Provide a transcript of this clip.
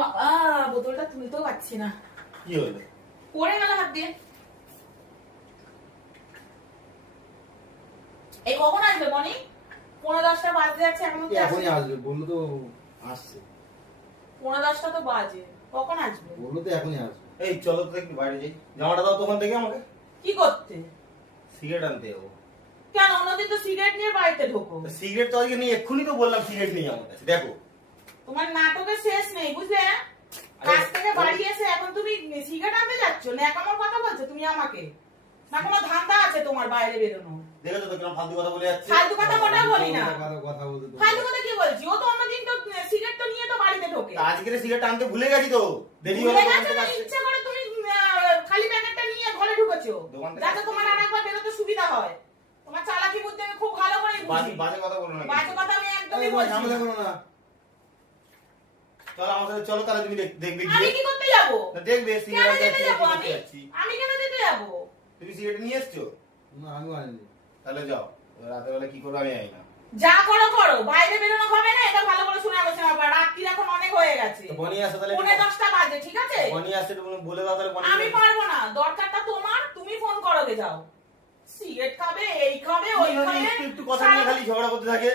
বাবা বোতলটা তুলতেও পারছি না। কি হলো? পড়ে গেল হাত দিয়ে। এই কখন আসবে বনি? 9:10 বাজতে যাচ্ছে এখনো তো এখনই আসবে, বললো তো আসছে। 9:10 তো বাজে, কখন আসবে? বললো তো এখনই আসবে। এই চলো তো একটু বাইরে যাই, জামাটা দাও দোকান থেকে আমাকে। কি করতে? সিগারেট আনতে যাবো। কেন অন্যদিন তো সিগারেট নিয়ে বাড়িতে ঢোকো। সিগারেট তো আজকে নেই, এক্ষুনি তো বললাম সিগারেট নেই আমার কাছে, দেখো। তোমার নাটকের শেষ নেই বুঝলে? কাজ থেকে বাড়ি এসে এখন তুমি সিগারেট আনতে যাচ্ছ, ন্যাকামোর কথা বলছো তুমি আমাকে? না কোনো ধান্দা আছে তোমার বাইরে বেরোনো? দেখেছো তো কিরকম ফালতু কথা বলে যাচ্ছে। ফালতু কথা মোটেও বলি না। কথা বলতে তো ফালতু কথা কি বলছি? ও তো অন্যদিন তো সিগারেট তো নিয়ে তো বাড়িতে ঢোকে। তা আজকে সিগারেট আনতে ভুলে গেছি তো, দেরি ভুলে হলো গেছো না, ইচ্ছে করে তুমি খালি প্যাকেটটা নিয়ে ঘরে ঢুকেছো দোকান থেকে যাতে তোমার আরেকবার বেরোতে সুবিধা হয়। তোমার চালাকি বুদ্ধি আমি খুব ভালো করে বুঝি। বাজে কথা বলো না। বাজে কথা আমি একদমই বলছি না। ঝামেলা করো না। চলো আমার সাথে, চলো তাহলে তুমি দেখবে আমি গিয়ে। কি করতে যাব? না, দেখবে কেন সিগারেট যেতে যাব আমি? যাচ্ছি। আমি কেন যেতে যাব? তুমি সিগারেট নিয়ে এসছো? না আমি আনিনি। তাহলে যাও, রাতের বেলা কি করবে আমি জানি না। যা করো করো, বাইরে বেরোনো হবে না, এটা ভালো করে শুনে বসে না। রাত্রি এখন অনেক হয়ে গেছে, তো বনি আসে তাহলে 9:10 বাজে, ঠিক আছে? বনি আসে তো বলে দাও তাহলে। বনি আমি পারবো না, দরকারটা তোমার, তুমি ফোন করো গে যাও। সিগারেট খাবে, এই খাবে, ওই খাবে, একটু কথা নিয়ে খালি ঝগড়া করতে থাকে।